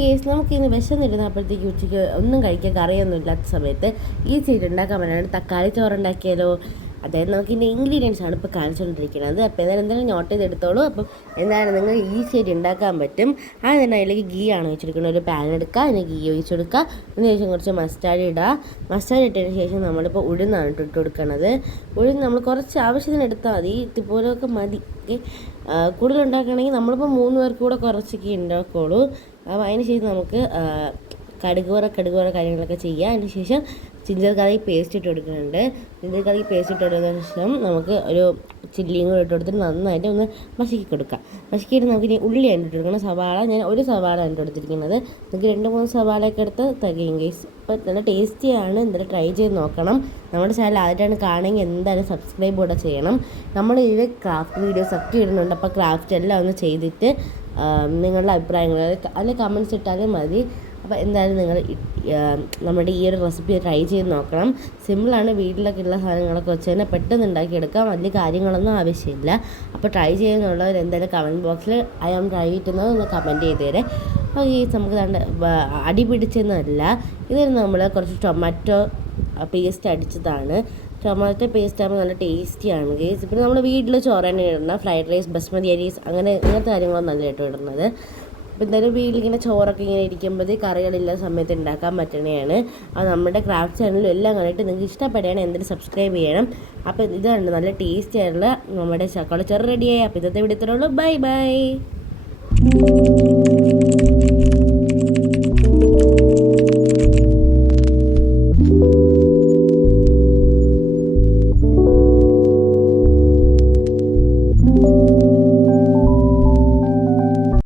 Case നമുക്കിന്ന് വിശന്നിരുന്നപ്പോഴത്തേക്ക് ഉച്ചയ്ക്ക് ഒന്നും കഴിക്കാൻ കറിയൊന്നും ഇല്ലാത്ത സമയത്ത് ഈസി ആയിട്ട് ഉണ്ടാക്കാൻ പറ്റുന്നത് തക്കാളി ചോറുണ്ടാക്കിയാലോ. അതായത് നമുക്കിൻ്റെ ഇൻഗ്രീഡിയൻസ് ആണ് ഇപ്പോൾ കാണിച്ചുകൊണ്ടിരിക്കുന്നത്. അപ്പോൾ എന്തായാലും നോട്ട് ചെയ്തെടുത്തോളൂ. അപ്പം എന്തായാലും നിങ്ങൾ ഈസി ആയിട്ട് ഉണ്ടാക്കാൻ പറ്റും. ആദ്യം അതിലേക്ക് ഗീ ആണ് വെച്ചെടുക്കുന്നത്. ഒരു പാൻ എടുക്കുക, അതിന് ഗീ ഒഴിച്ചെടുക്കുക. അതിന് ശേഷം കുറച്ച് മസ്റ്റാർഡ് ഇടുക. മസ്റ്റാർഡ് ഇട്ടതിന് ശേഷം നമ്മളിപ്പോൾ ഉഴുന്നാണ് ഇട്ട് കൊടുക്കുന്നത്. ഉഴുന്ന് നമ്മൾ കുറച്ച് ആവശ്യത്തിന് എടുത്താൽ മതി, ഇതുപോലെയൊക്കെ മതി. കൂടുതൽ ഉണ്ടാക്കുകയാണെങ്കിൽ നമ്മളിപ്പോൾ 3 പേർക്ക് കൂടെ കുറച്ചൊക്കെ ഉണ്ടാക്കുള്ളൂ. അപ്പോൾ അതിന് ശേഷം നമുക്ക് കടുക് വറ കാര്യങ്ങളൊക്കെ ചെയ്യുക. അതിന് ശേഷം ജിഞ്ചർ ഗാർലിക് പേസ്റ്റ് ഇട്ട് കൊടുക്കുന്നുണ്ട്. ജിഞ്ചർ ഗാർലിക് പേസ്റ്റ് ഇട്ട് കൊടുത്തതിന് ശേഷം നമുക്ക് ഒരു ചില്ലിയും കൂടെ ഇട്ട് കൊടുത്തിട്ട് നന്നായിട്ട് ഒന്ന് മശക്കി കൊടുക്കാം. മശക്കിയിട്ട് നമുക്ക് ഇനി ഉള്ളിയാണ് ഇട്ട് കൊടുക്കണം. സവാള ഞാൻ ഒരു സവാളയാണ് ഇട്ട് കൊടുത്തിരിക്കുന്നത്. നിങ്ങൾക്ക് 2-3 സവാളയൊക്കെ എടുത്ത് തികയും കേസ്. അപ്പോൾ നല്ല ടേസ്റ്റിയാണ്. എന്തായാലും ട്രൈ ചെയ്ത് നോക്കണം. നമ്മുടെ ചാനൽ ആദ്യമായിട്ടാണ് കാണുമെങ്കിൽ എന്തായാലും സബ്സ്ക്രൈബ് കൂടെ ചെയ്യണം. നമ്മൾ ഇതിൽ ക്രാഫ്റ്റ് വീഡിയോസ് ഒക്കെ ഇടുന്നുണ്ട്. അപ്പോൾ ക്രാഫ്റ്റ് എല്ലാം ഒന്ന് ചെയ്തിട്ട് നിങ്ങളുടെ അഭിപ്രായങ്ങൾ അതിൽ കമൻറ്റ്സ് ഇട്ടാലും മതി. അപ്പോൾ എന്തായാലും നിങ്ങൾ നമ്മുടെ ഈ ഒരു റെസിപ്പി ട്രൈ ചെയ്ത് നോക്കണം. സിമ്പിളാണ്. വീട്ടിലൊക്കെ ഉള്ള സാധനങ്ങളൊക്കെ വെച്ച് തന്നെ പെട്ടെന്ന് ഉണ്ടാക്കിയെടുക്കാം. വലിയ കാര്യങ്ങളൊന്നും ആവശ്യമില്ല. അപ്പോൾ ട്രൈ ചെയ്യുന്നുള്ളവർ എന്തായാലും കമൻറ്റ് ബോക്സിൽ ഐ ആം ട്രൈ ചെയ്യുന്നത് ഒന്ന് കമൻറ്റ് ചെയ്ത് തരാം. അപ്പോൾ ഈ നമുക്ക് അടി പിടിച്ചെന്നല്ല, ഇതിന് നമ്മൾ കുറച്ച് ടൊമാറ്റോ പേസ്റ്റ് അടിച്ചതാണ്. ടൊമാറ്റോ പേസ്റ്റ് ആകുമ്പോൾ നല്ല ടേസ്റ്റിയാണ് ഗേസ്. പിന്നെ നമ്മൾ വീട്ടിൽ ചോറാണ് ഇടുന്നത്. ഫ്രൈഡ് റൈസ്, ബസ്മതി അരീസ് അങ്ങനത്തെ കാര്യങ്ങളൊന്നും നല്ല കേട്ടോ ഇടുന്നത്. അപ്പോൾ എന്തായാലും വീട്ടിലിങ്ങനെ ചോറൊക്കെ ഇങ്ങനെ ഇരിക്കുമ്പോൾ കറികളില്ലാത്ത സമയത്ത് ഉണ്ടാക്കാൻ പറ്റണതാണ്. അത് നമ്മുടെ ക്രാഫ്റ്റ് ചാനലിലും എല്ലാം കണ്ടിട്ട് നിങ്ങൾക്ക് ഇഷ്ടപ്പെടുകയാണ് എന്തായാലും സബ്സ്ക്രൈബ് ചെയ്യണം. അപ്പോൾ ഇതാണ് നല്ല ടേസ്റ്റി ആയിട്ടുള്ള നമ്മുടെ ചക്കോള ചെറു റെഡിയായി. അപ്പോൾ ഇന്നത്തെ വീഡിയോ ഇത്രയുള്ളൂ. Bye by.